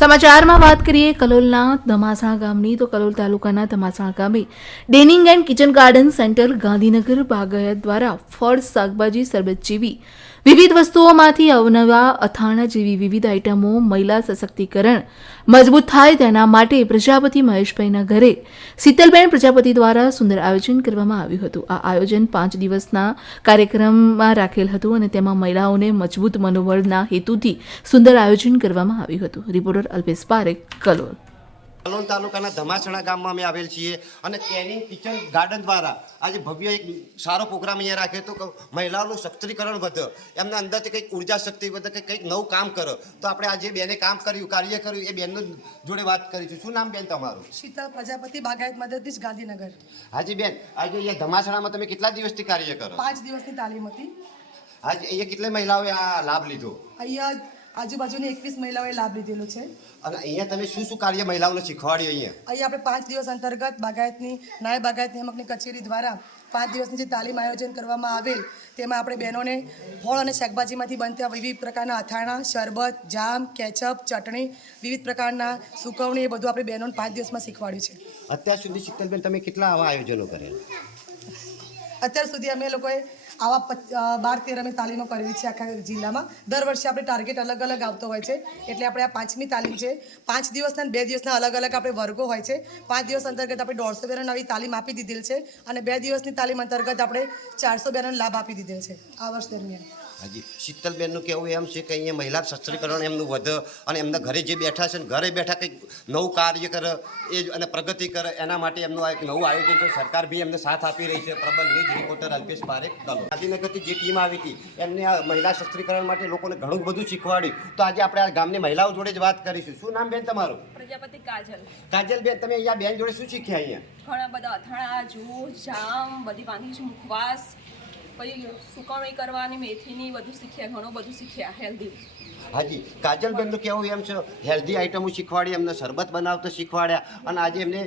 સમાચારમાં વાત કરીએ કલોલના ધમાસણા ગામની તો કલોલ તાલુકાના ધમાસણા ગામે dining and kitchen garden centre Gandhinagar બાગાયત દ્વારા ફળ શાકભાજી સરબત જેવી વિવિધ વસ્તુઓમાંથી અવનવા અથાણા જેવી વિવિધ આઇટમો મહિલા સશક્તિકરણ મજબૂત થાય તેના માટે પ્રજાપતિ મહેશભાઈના ઘરે શીતલબેન પ્રજાપતિ દ્વારા સુંદર આયોજન કરવામાં આવ્યું હતું. આ આયોજન 5 દિવસના કાર્યક્રમમાં રાખેલ હતું અને તેમાં મહિલાઓને મજબૂત મનોબળના હેતુથી સુંદર આયોજન કરવામાં આવ્યું હતું. રિપોર્ટર અલ્પેશ પારેખ, કલોલ. કલોલ તાલુકાના ધમાસણા ગામમાં અમે આવેલ છીએ અને કેનિંગ કિચન ગાર્ડન દ્વારા આજે ભવ્ય એક સારો પ્રોગ્રામ અહીંયા રાખ્યો હતો કે મહિલાઓનું સશક્તિકરણ વધે, એમના અંદરથી કંઈક ઉર્જા શક્તિ વધે, કે કંઈક નવું કામ કરો. તો આપણે આજે બેને કામ કર્યું, કાર્ય કર્યું, એ બેનનું જોડે વાત કરીશું. શું નામ બેન તમારું? શીતલ પ્રજાપતિ, બાગાયત મદદનીશ, ગાંધીનગર. હાજી બેન, આજે અહીંયા ધમાસણામાં તમે કેટલા દિવસથી કાર્ય કરો? 5 દિવસની તાલીમ હતી. આજે અહીંયા કેટલી મહિલાઓએ આ લાભ લીધો? અહીંયા આજુબાજુની 21 મહિલાઓએ લાભ લીધેલો છે. અને અહીંયા તમે શું શું કાર્ય મહિલાઓને શીખવાડ્યું? અહીંયા આપણે 5 દિવસ અંતર્ગત બાગાયતની નાયબ બાગાયત નિયામકની કચેરી દ્વારા 5 દિવસની જે તાલીમ આયોજન કરવામાં આવેલ તેમાં આપણે બહેનોને ફળ અને શાકભાજીમાંથી બનતા વિવિધ પ્રકારના અથાણા, શરબત, જામ, કેચઅપ, ચટણી, વિવિધ પ્રકારના સુકવણી, એ બધું આપણે બહેનોને 5 દિવસમાં શીખવાડ્યું છે. અત્યાર સુધી શીતલબેન તમે કેટલા આવા આયોજનો કરેલા? અત્યાર સુધી અમે લોકોએ આવા 12-13 અમે તાલીમો કરેલી છે આખા જિલ્લામાં. દર વર્ષે આપણે ટાર્ગેટ અલગ અલગ આવતો હોય છે, એટલે આપણે આ 5મી તાલીમ છે. 5 દિવસના અને 2 દિવસના અલગ અલગ આપણે વર્ગો હોય છે. 5 દિવસ અંતર્ગત આપણે 150 બહેનોને આવી તાલીમ આપી દીધેલ છે અને 2 દિવસની તાલીમ અંતર્ગત આપણે 400 બહેનોને લાભ આપી દીધેલ છે આ વર્ષ દરમિયાન. હાજી, શીતલબેનનું કહેવું એમ છે કે અહીંયા મહિલા સશક્તિકરણ એમનું વધે અને એમના ઘરે જે બેઠા છે ને ઘરે બેઠા કંઈક નવું કાર્ય કરે એ અને પ્રગતિ કરે, એના માટે એમનું આ એક નવું આયોજન છે. સરકાર બી એમને સાથ આપી રહી છે. પ્રબલ ન્યૂઝ રિપોર્ટર અલ્પેશ પારેખ, કલોલ. ગાંધીનગરથી જે ટીમ આવી હતી એમને આ મહિલા સશક્તિકરણ માટે લોકોને ઘણું બધું શીખવાડ્યું. તો આજે આપણે આ ગામની મહિલાઓ જોડે જ વાત કરીશું. શું નામ બેન તમારું? પ્રજાપતિ કાજલ. કાજલ બેન, તમે અહીંયા બેન જોડે શું શીખ્યા? અહીંયા ઘણા બધા અથાણા, જૂસ, જામ, બધી વાનગી, મુખવાસ, પછી સુકવણી કરવાની, મેથીની બધું શીખ્યા, ઘણું બધું શીખ્યા હેલ્ધી. હાજી, કાજલબેનનું કહેવું એમ છે હેલ્ધી આઇટમો શીખવાડી, એમને શરબત બનાવતા શીખવાડ્યા અને આજે એમને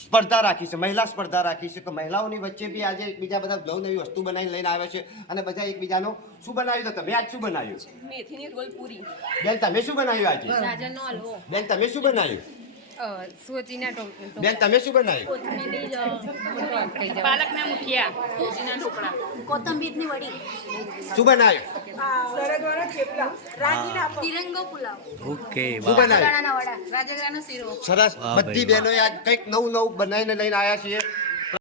સ્પર્ધા રાખી છે, મહિલા સ્પર્ધા રાખી છે કે મહિલાઓની વચ્ચે બી આજે બીજા બધા નવી વસ્તુ બનાવીને લઈને આવે છે અને બધા એકબીજાનું શું બનાવ્યું? તો તમે આજ શું બનાવ્યું? મેથીની રોલ પૂરી. બેન તમે શું બનાવ્યું આજે? ગાજરનો હલવો. બેન તમે શું બનાવ્યું? સોચીના બેન તમે શું બનાવ્યું? પાલકના મુઠિયા, સોચીના ઢોકળા, કોથંબીરની વડી, શું બનાવ્યું? તિરંગો પુલાવ, ઓકે, શું બનાવ્યું? વડા, રાજગરાનો શીરો. સરસ. બધી બહેનોએ આજ કંઈક નવું બનાવીને લઈને આવ્યા છીએ.